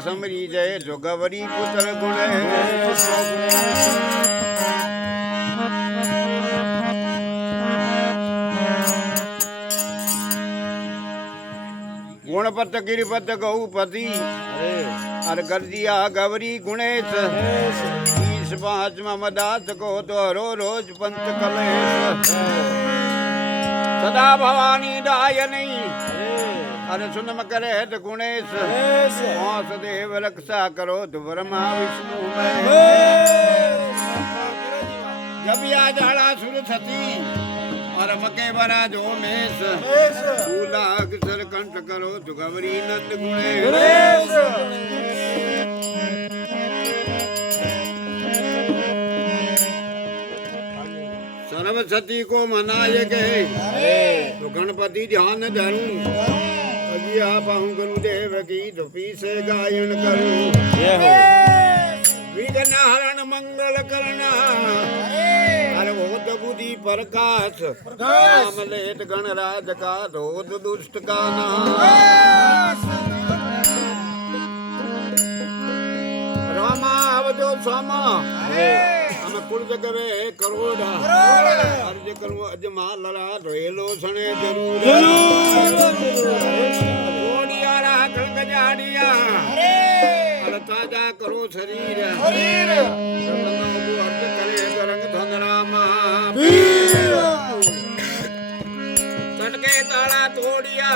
समरी जय जो गवरी पुत्र गुणेश गुणपत गिरिपत गौपति अर गर्जिया गवरी गुणेश ईश पांच ममदास को तो हरो रोज पंच कलेश सदा भवानी दायनी अरे सुनम करे तो गुणेश देव रक्षा करो तो ब्रह्मा विष्णु में जब या जाला सुर सती और मके बरा जो मेष फूला अक्षर कंठ करो तो गवरी नंद गुणेश सरस्वती को मनाए गए तो गणपति ध्यान धरूं अभी आप गुरुदेव की धुपी से गायन करूं विघ्न हरण मंगल करना अरे भूत बुद्धि प्रकाश रामलेट गणराज का धोत दुष्ट का नाश रामा अवधो स्वामा कुल जगवे करोड़ा अर्ज करूं अजमा लड़ा ढोलो सने जरूर ओडियारा गंग जाड़िया ताजा करो शरीर अर्ज करे रंग धन रामा तटके ताला तोड़िया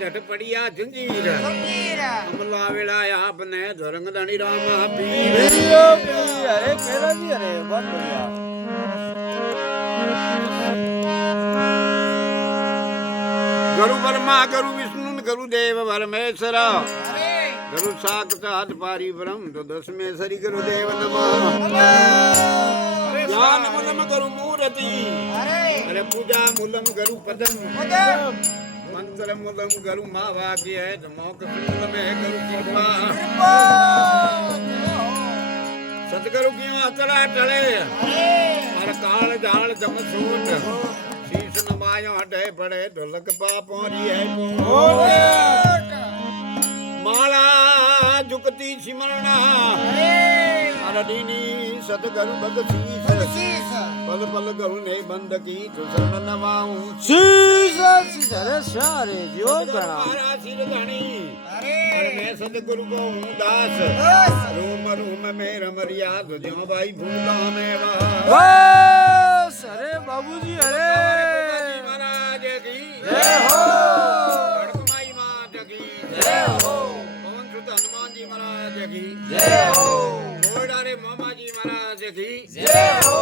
झट पड़िया जंजीर अमला वेलाया आपने धरंग धनी रामा पीर अरे केरा जी अरे बहुत बढ़िया गुरु ब्रह्मा गुरु विष्णु गुरु देव परमेश्वर गुरु साक्षात पारी ब्रह्म तो दसवें श्री गुरुदेव नमः ज्ञान मूलम गुरु मूर्ति अरे पूजा मूलम गुरु पदम मंत्र मूलम गुरु माँ वाक्य है धमोक मूल में गुरु कृपा सतगुरु की अतला टले और काल जाल जम सूट शीश नमायो हटे पड़े ढोलक पापों री है माला झुकती सिमरना अरदीनी सतगुरु भगशीस पल पल गुरु ने बंद की तो शरण नवाऊं शीश अरे सारे जो गणा मारा सिर धनी अरे मैं सतगुरु को हूँ दास रूम रूम में रमरिया तो ज्यों भाई भूला में बस अरे बाबूजी अरे महाराज की जय हो कड़कमाई माता की जय हो पवन सुत हनुमान जी महाराज की जय हो मोरडारे मामा जी महाराज की जय हो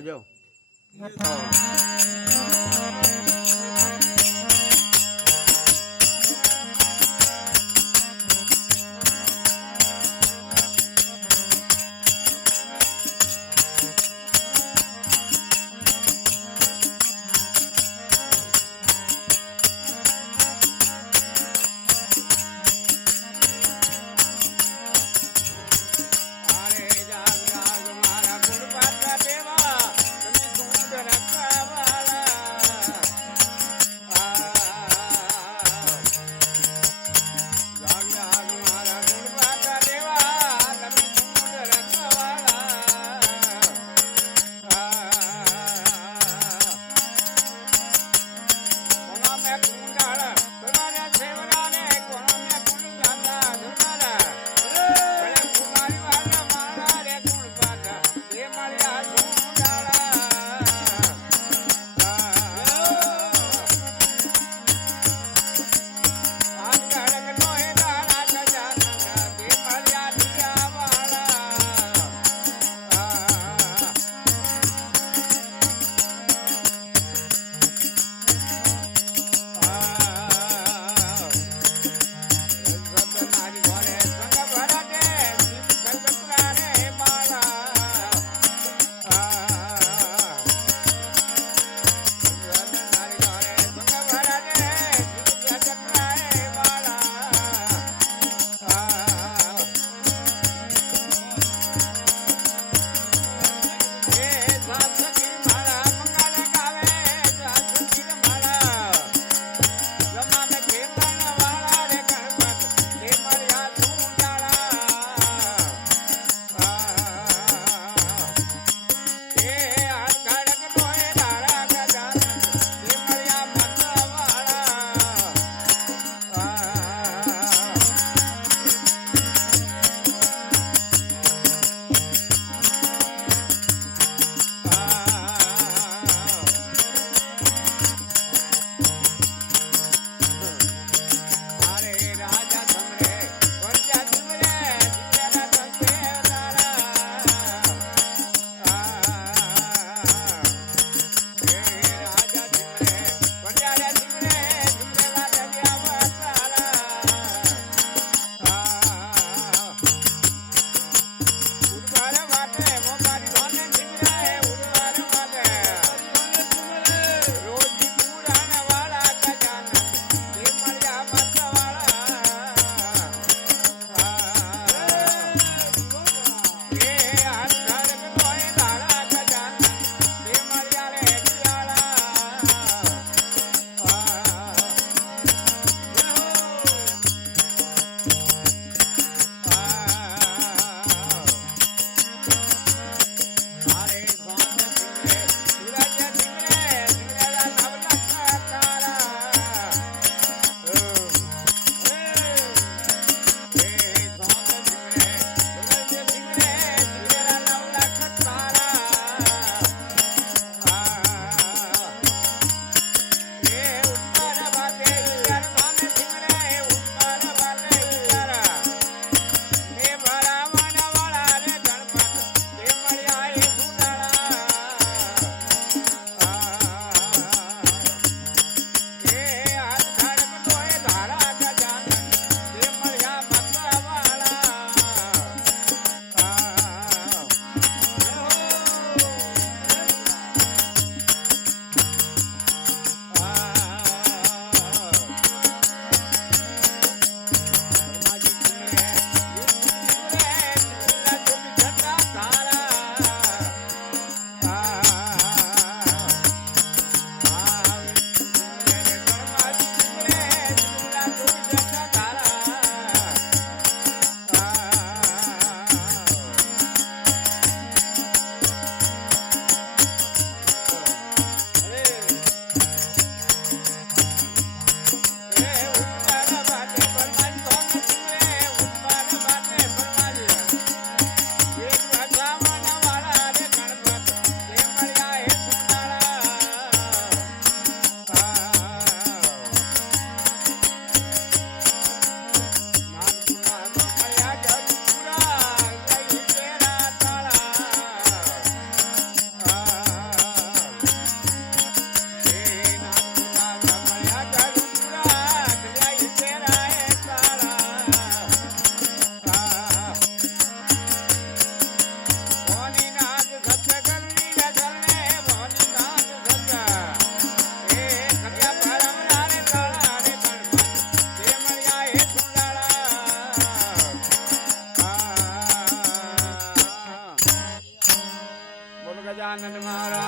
जाओ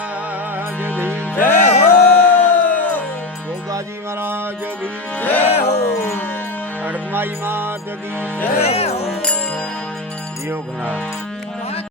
મહારાજ કી જય હો ગોગાજી મહારાજ કી જય હો અડમાઈ માત કી જય હો જીઓ ઘણા